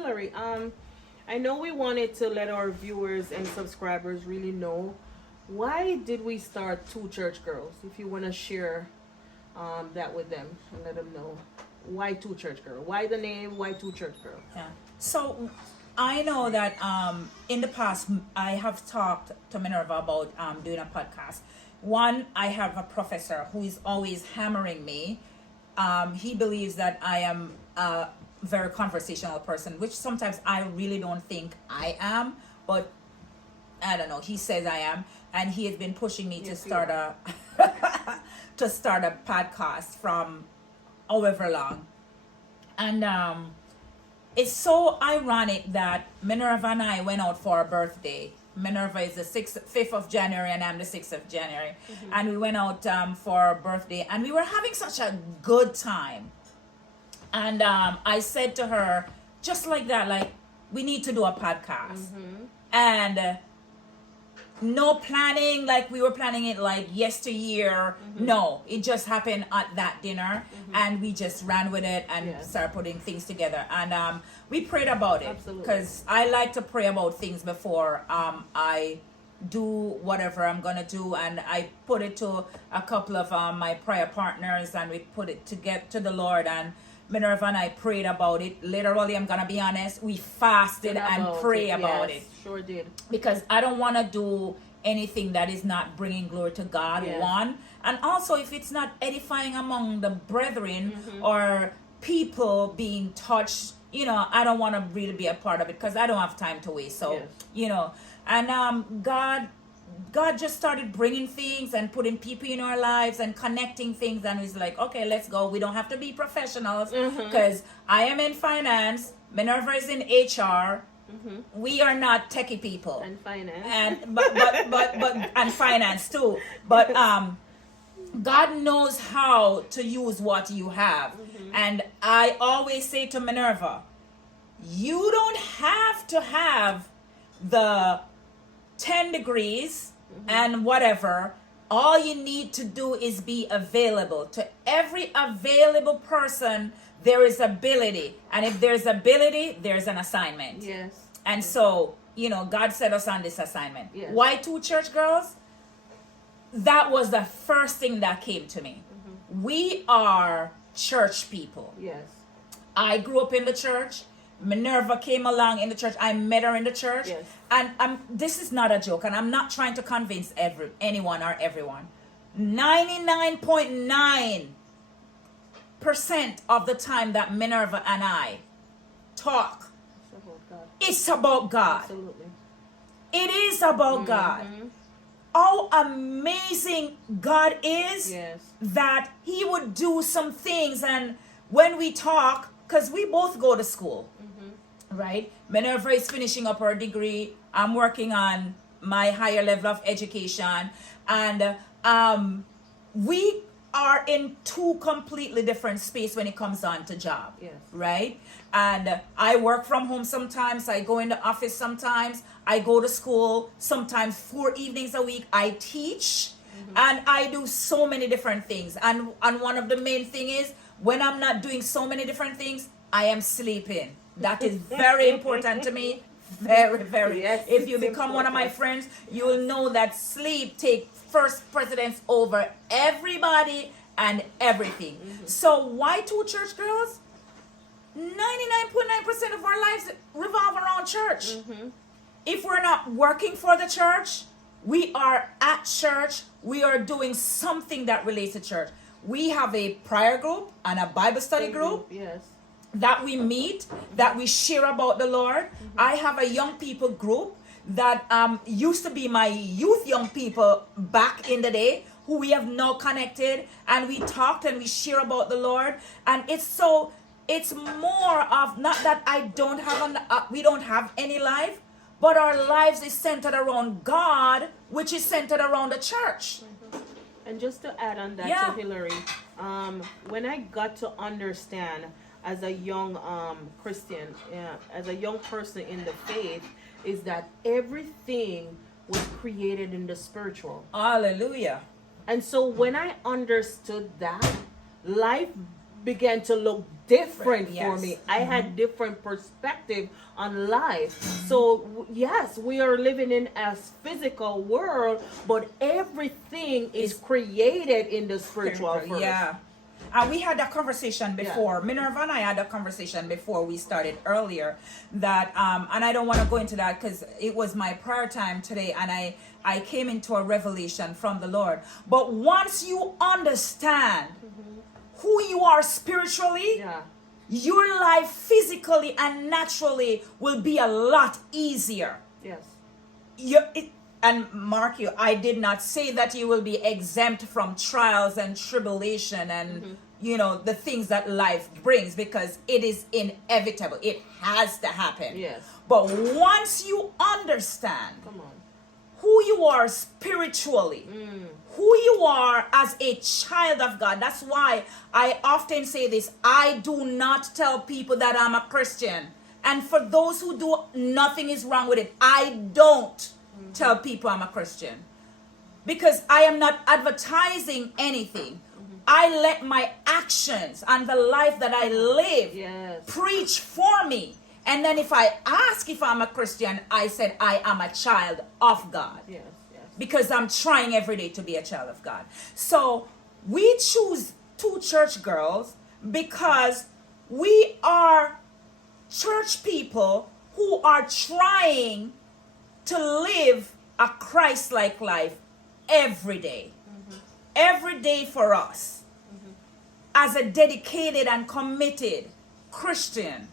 Hillary, I know we wanted to let our viewers and subscribers really know why did we start Two Church Girls. If you want to share that with them and let them know why Two Church Girl, why the name, why Two Church Girls. Yeah. So I know that in the past I have talked to Minerva about doing a podcast. One, I have a professor who is always hammering me. He believes that I am a very conversational person, which sometimes I really don't think I am, but I don't know. He says I am, and he has been pushing me to start a to start a podcast from however long, and it's so ironic that Minerva and I went out for a birthday. Minerva is the 5th of January and I'm the 6th of January. Mm-hmm. And we went out for a birthday and we were having such a good time. And I said to her, just like that, like, we need to do a podcast. Mm-hmm. And no planning, like we were planning it like yesteryear. Mm-hmm. No, it just happened at that dinner. Mm-hmm. And we just ran with it and started putting things together. And we prayed about it. Because I like to pray about things before I do whatever I'm going to do. And I put it to a couple of my prayer partners and we put it to get to the Lord. And Minerva and I prayed about it. Literally, I'm going to be honest, we fasted and prayed about it. Sure did. Because I don't want to do anything that is not bringing glory to God, one. And also, if it's not edifying among the brethren or people being touched, you know, I don't want to really be a part of it because I don't have time to waste. So, you know, and God just started bringing things and putting people in our lives and connecting things. And he's like, okay, let's go. We don't have to be professionals because I am in finance. Minerva is in HR. Mm-hmm. We are not techie people. And finance. And, but and finance too. But God knows how to use what you have. Mm-hmm. And I always say to Minerva, you don't have to have the 10 degrees and whatever. All you need to do is be available. To every available person, there is ability. And if there's ability, there's an assignment. Yes. And so, you know, God set us on this assignment. Yes. Why Two Church Girls? That was the first thing that came to me. Mm-hmm. We are church people. Yes. I grew up in the church. Minerva came along in the church. I met her in the church. Yes. And this is not a joke. And I'm not trying to convince anyone or everyone. 99.9% of the time that Minerva and I talk, it's about God. Absolutely. It is about God. How amazing God is that he would do some things. And when we talk, because we both go to school, right? Minerva is finishing up her degree. I'm working on my higher level of education. And we are in two completely different spaces when it comes on to job, right? And I work from home sometimes. I go in the office sometimes. I go to school sometimes 4 evenings a week. I teach and I do so many different things. And one of the main thing is when I'm not doing so many different things, I am sleeping. That is very important to me. Very, very. Yes, if you become one of my friends, you will know that sleep takes first precedence over everybody and everything. So why Two Church Girls? 99.9% of our lives revolve around church. If we're not working for the church, we are at church. We are doing something that relates to church. We have a prayer group and a Bible study group. That we meet, that we share about the Lord. I have a young people group that used to be my youth young people back in the day, who we have now connected, and we talked and we share about the Lord. And it's more of, not that we don't have any life, but our lives is centered around God, which is centered around the church. And just to add on that to Hillary, when I got to understand as a young Christian, as a young person in the faith, is that everything was created in the spiritual. Hallelujah. And so when I understood that, life began to look different for Yes. me. I had different perspective on life. So yes, we are living in a physical world, but everything is created in the spiritual first. Yeah. And we had that conversation before. Minerva and I had a conversation before we started earlier that, and I don't want to go into that because it was my prayer time today, and I came into a revelation from the Lord. But once you understand who you are spiritually, Yeah. your life physically and naturally will be a lot easier. Yes. And mark you, I did not say that you will be exempt from trials and tribulation and the things that life brings, because it is inevitable. It has to happen. Yes. But once you understand Come on. who you are spiritually, who you are as a child of God. That's why I often say this. I do not tell people that I'm a Christian. And for those who do, nothing is wrong with it. I don't tell people I'm a Christian, because I am not advertising anything. I let my actions and the life that I live Yes. preach for me. And then if I ask if I'm a Christian, I said I am a child of God. Yes. Yes. Because I'm trying every day to be a child of God. So we choose two church girls because we are church people who are trying to live a Christ-like life every day. Every day for us. As a dedicated and committed Christian,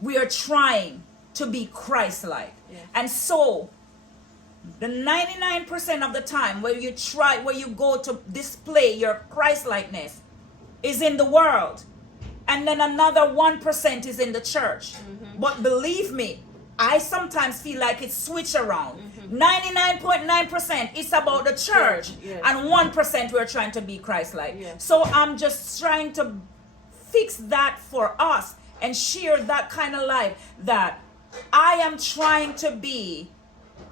we are trying to be Christ-like. Yes. And so the 99% of the time where you go to display your Christ-likeness is in the world. And then another 1% is in the church. But believe me, I sometimes feel like it's switched around. 99.9% is about the church. Yes. And 1% we're trying to be Christ-like. Yes. So I'm just trying to fix that for us and share that kind of life, that I am trying to be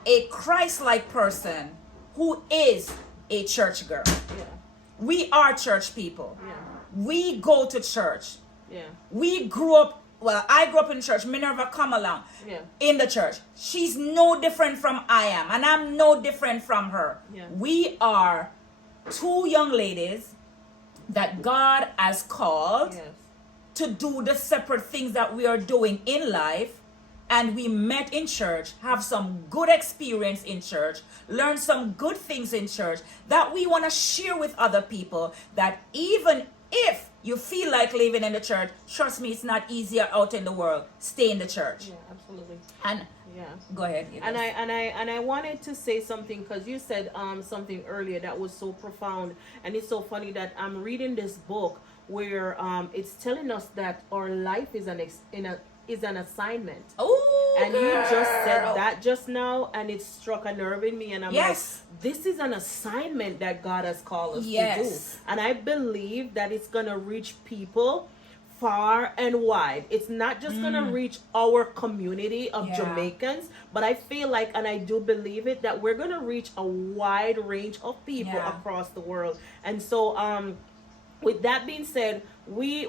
a Christ-like person who is a church girl. Yeah. We are church people. Yeah. We go to church. Yeah. We grew up, well, I grew up in church. Minerva come along Yeah. in the church. She's no different from I am, and I'm no different from her. Yeah. We are two young ladies that God has called Yes. to do the separate things that we are doing in life. And we met in church, have some good experience in church, learn some good things in church that we want to share with other people, that even if you feel like living in the church, trust me, it's not easier out in the world. Stay in the church. Yeah. Absolutely. And Yeah. go ahead. And I wanted to say something, because you said something earlier that was so profound, and it's so funny that I'm reading this book where it's telling us that our life is an assignment. Oh, And you just said that just now, and it struck a nerve in me, and I'm Yes. like, this is an assignment that God has called us to do. Yes. And I believe that it's gonna reach people far and wide. It's not just gonna reach our community of Yeah. Jamaicans, but I feel like, and I do believe it, that we're gonna reach a wide range of people Yeah. across the world. And so with that being said, we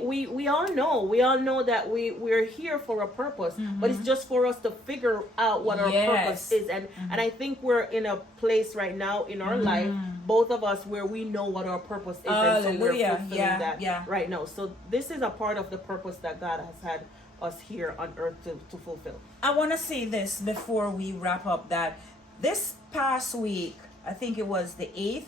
all know that we're here for a purpose, but it's just for us to figure out what our purpose Yes. is. And I think we're in a place right now in our life, both of us, where we know what our purpose is, and so we're Hallelujah. fulfilling Yeah, that yeah. right now. So this is a part of the purpose that God has had us here on earth to fulfill. I want to say this before we wrap up, that this past week, I think it was the 8th,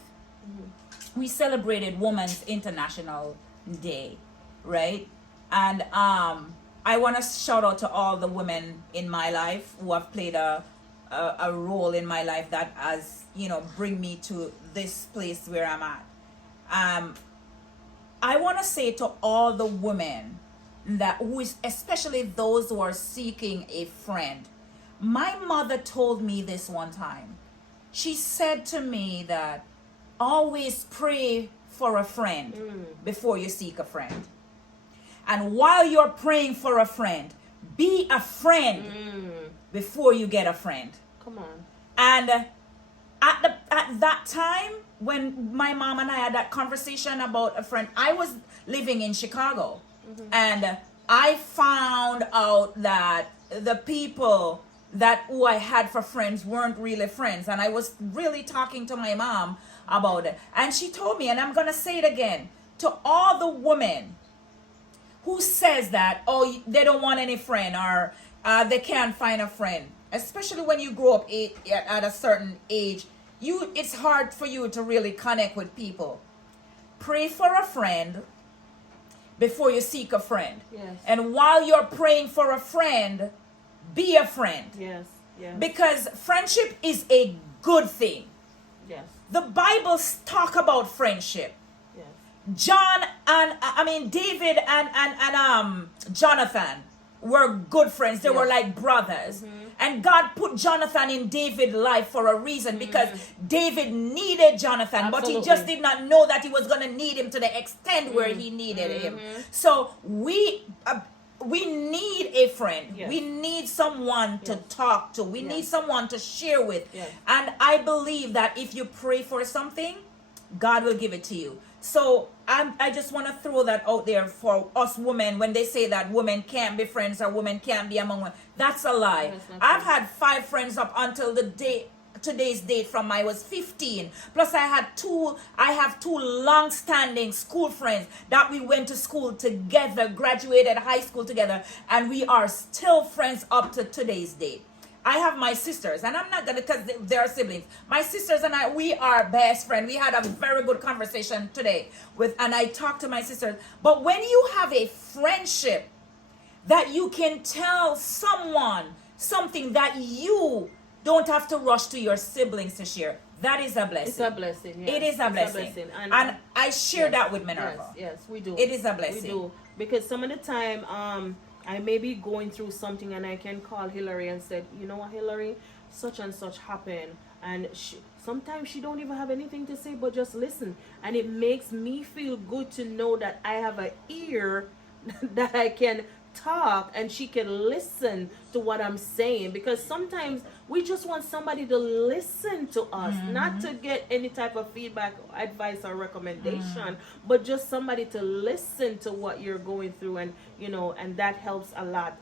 we celebrated Women's International Day, right? And I want to shout out to all the women in my life who have played a role in my life that has, bring me to this place where I'm at. I want to say to all the women especially those who are seeking a friend. My mother told me this one time. She said to me that always pray for a friend before you seek a friend. And while you're praying for a friend, be a friend before you get a friend. Come on. And at that time, when my mom and I had that conversation about a friend, I was living in Chicago. And I found out that the people that who I had for friends weren't really friends. And I was really talking to my mom about it. And she told me, and I'm going to say it again, to all the women who says that, oh, they don't want any friend, or they can't find a friend, especially when you grow up at a certain age, it's hard for you to really connect with people. Pray for a friend before you seek a friend. Yes. And while you're praying for a friend, be a friend. Yes. Yes. Because friendship is a good thing. Yes. The Bible talk about friendship. Yes. David and Jonathan were good friends. They were like brothers. And God put Jonathan in David's life for a reason, because David needed Jonathan, but he just did not know that he was going to need him to the extent where he needed him. So we need a friend. Yes. We need someone to talk to. We need someone to share with. Yes. And I believe that if you pray for something, God will give it to you. So I just want to throw that out there for us women. When they say that women can't be friends or women can't be among women, that's a lie. I've had 5 friends up until today's date from I was 15. Plus I have 2 long-standing school friends that we went to school together, graduated high school together, and we are still friends up to today's date. I have my sisters, and I'm not gonna, because they're siblings. My sisters and I, we are best friends. We had a very good conversation today and I talked to my sisters. But when you have a friendship that you can tell someone something that you don't have to rush to your siblings to share, that is a blessing. It's a blessing. Yes. It is a blessing. And I share that with Minerva. Yes, we do. It is a blessing. We do. Because some of the time, I may be going through something and I can call Hillary and said, you know what, Hillary, such and such happened. And sometimes she don't even have anything to say, but just listen. And it makes me feel good to know that I have an ear that I can talk and she can listen to what I'm saying, because sometimes we just want somebody to listen to us, not to get any type of feedback, advice, or recommendation, but just somebody to listen to what you're going through, and and that helps a lot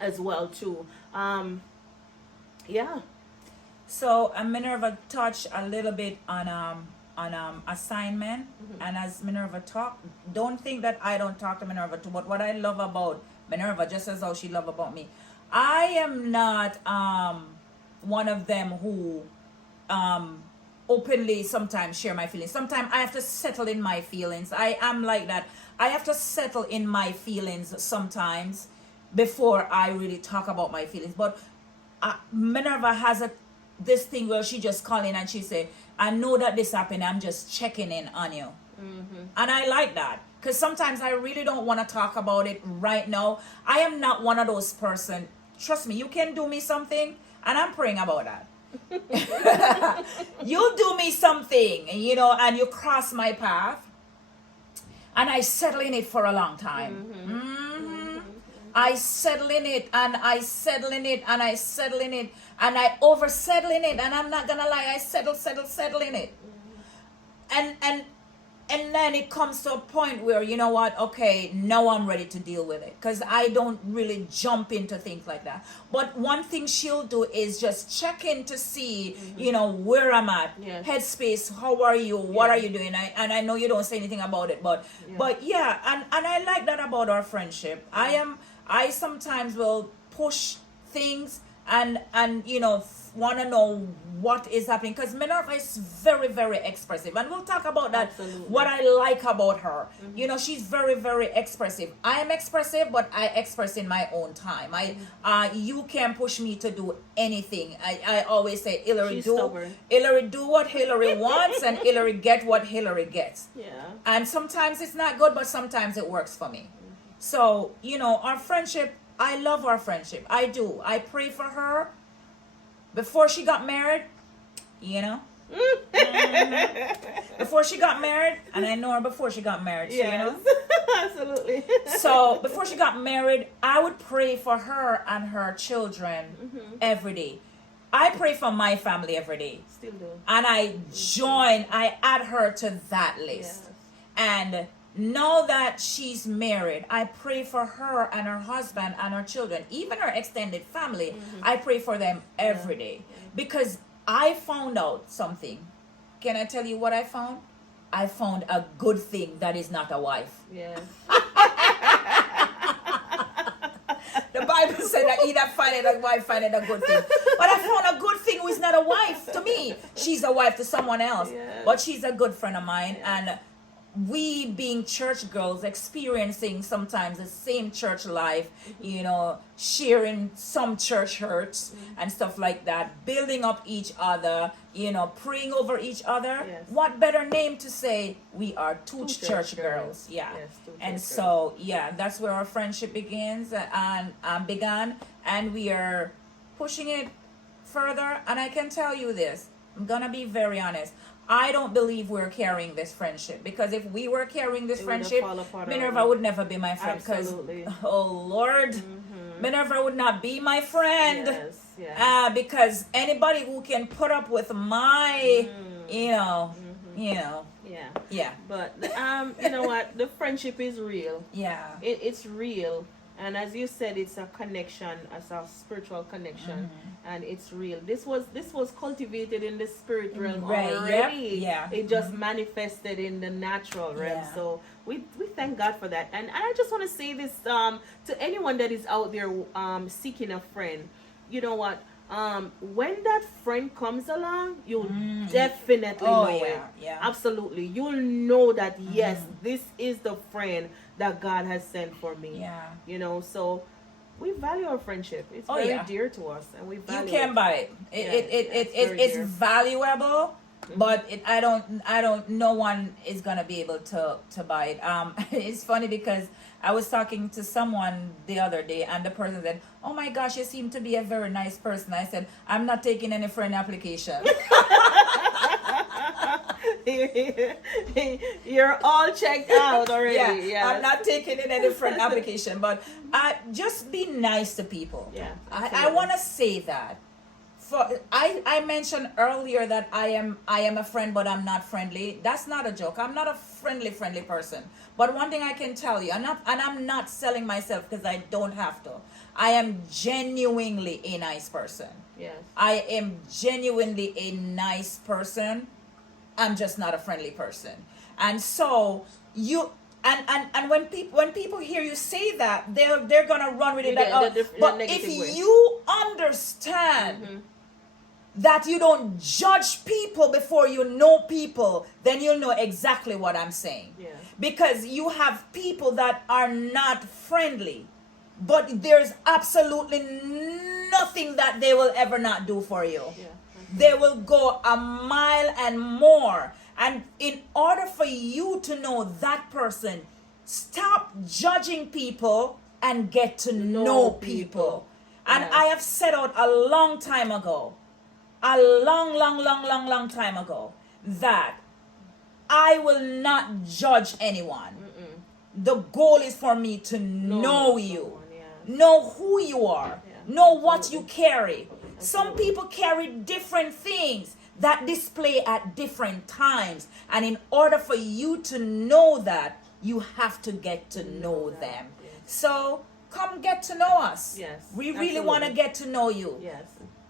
as well too. So Minerva touched a little bit on assignment, and as Minerva talked, don't think that I don't talk to Minerva too, but what I love about Minerva, just as how she love about me, I am not one of them who openly sometimes share my feelings. Sometimes I have to settle in my feelings. I am like that. I have to settle in my feelings sometimes before I really talk about my feelings. But Minerva has this thing where she just call in and she say, I know that this happened, I'm just checking in on you. And I like that, because sometimes I really don't want to talk about it right now. I am not one of those person. Trust me, you can do me something and I'm praying about that. You do me something, and you cross my path, and I settle in it for a long time. I settle in it, and I settle in it, and I settle in it, and I over settle in it, and I'm not gonna lie, I settle in it. And then it comes to a point where, you know what, okay, now I'm ready to deal with it, because I don't really jump into things like that. But one thing she'll do is just check in to see, where I'm at, headspace, how are you, what are you doing? And I know you don't say anything about it, but and I like that about our friendship. I sometimes will push things and want to know what is happening, because Minerva is very, very expressive, and we'll talk about that. Absolutely. What I like about her, she's very, very expressive. I am expressive, but I express in my own time. You can't push me to do anything. I always say, Hillary, do what Hillary wants, and Hillary get what Hillary gets. And sometimes it's not good, but sometimes it works for me. So our friendship, I love our friendship. I do. I pray for her before she got married, before she got married, and I know her before she got married, Absolutely. So before she got married, I would pray for her and her children every day. I pray for my family every day. Still do. And I add her to that list. And Now that she's married, I pray for her and her husband and her children, even her extended family. I pray for them every day because I found out something. Can I tell you what I found? I found a good thing that is not a wife. Yes. The Bible said that he that findeth a wife findeth a good thing. But I found a good thing who is not a wife to me. She's a wife to someone else. Yes. But she's a good friend of mine. And we being church girls, experiencing sometimes the same church life, sharing some church hurts and stuff like that, building up each other, praying over each other. Yes. What better name to say we are two church girls? Yeah. Yes, two And church so, that's where our friendship begins and began, and we are pushing it further. And I can tell you this, I'm gonna be very honest. I don't believe we're carrying this friendship, because if we were carrying this It would have friendship, fallen apart Minerva already. would never be my friend. Because, Absolutely. oh Lord, Minerva would not be my friend. Yes. Yeah. Because anybody who can put up with my, Yeah. yeah, But you know what? The friendship is real. yeah, It's real, and as you said, it's a connection, as a spiritual connection, and it's real. This was cultivated in the spirit realm Right, already. yeah. It just manifested in the natural realm. Yeah. So we thank God for that. And I just want to say this to anyone that is out there seeking a friend. You know what? When that friend comes along, you'll definitely Oh, know yeah, it. yeah. Absolutely. You'll know that, yes, this is the friend that God has sent for me. yeah. So we value our friendship. It's Oh, very yeah. dear to us, and we You value can't it. buy it. It's very It's dear. valuable, but I don't. No one is gonna be able to buy it. It's funny because I was talking to someone the other day, and the person said, "Oh my gosh, you seem to be a very nice person." I said, "I'm not taking any friend application." You're all checked out already. Yeah, I'm not taking in any friend application, but just be nice to people. Yeah, I absolutely. want to say that. I mentioned earlier that I am a friend, but I'm not friendly. That's not a joke. I'm not a friendly person. But one thing I can tell you, I'm not selling myself because I don't have to. I am genuinely a nice person. Yes. I am genuinely a nice person. I'm just not a friendly person. And so you and when people hear you say that, they're gonna run with it. But if way. you understand that you don't judge people before you know people, then you'll know exactly what I'm saying. Yeah. Because you have people that are not friendly, but there's absolutely nothing that they will ever not do for you. Yeah. They will go a mile and more. And in order for you to know that person, stop judging people and get to know people. And Yes. I have set out a long time ago, a long time ago, that I will not judge anyone. The goal is for me to know you, someone, yeah. know who you are, Yeah, know what absolutely. you carry. Some people carry different things that display at different times. And in order for you to know that, you have to get to know that, them. yes. So come get to know us. Yes, We really want to absolutely. get to know you. Yes.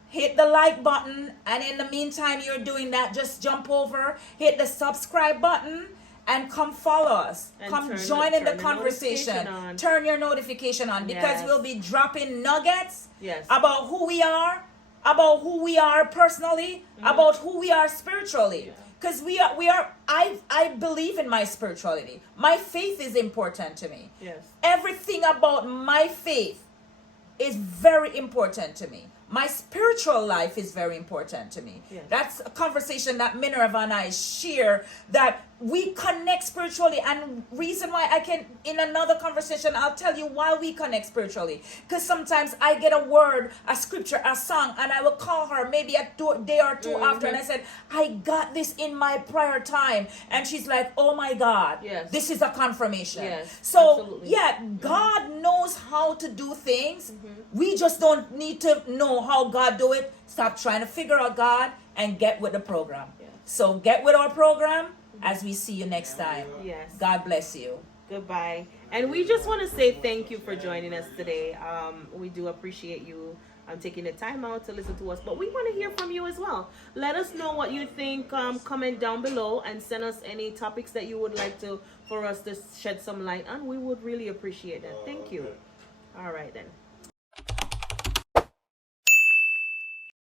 Hit the like button, and in the meantime you're doing that, just jump over, hit the subscribe button, and come follow us. And Come turn join the- in the turn the conversation. notification on. Turn your notification on, because Yes. we'll be dropping nuggets Yes. about who we are, personally, about who we are spiritually. Yeah. Because I believe in my spirituality. My faith is important to me. Yes. Everything about my faith is very important to me. My spiritual life is very important to me. Yes. That's a conversation that Minerva and I share, that we connect spiritually. And reason why I can, in another conversation, I'll tell you why we connect spiritually. Because sometimes I get a word, a scripture, a song, and I will call her maybe a day or two after, and I said, I got this in my prior time. And she's like, oh my God, Yes. this is a confirmation. Yes, So, absolutely. yeah, God knows how to do things. We just don't need to know how God do it. Stop trying to figure out God and get with the program. Yes. So get with our program, as we see you next time. Yes. God bless you. Goodbye. And we just want to say thank you for joining us today. We do appreciate you taking the time out to listen to us. But we want to hear from you as well. Let us know what you think. Comment down below and send us any topics that you would like for us to shed some light on. We would really appreciate that. Thank you. All right then.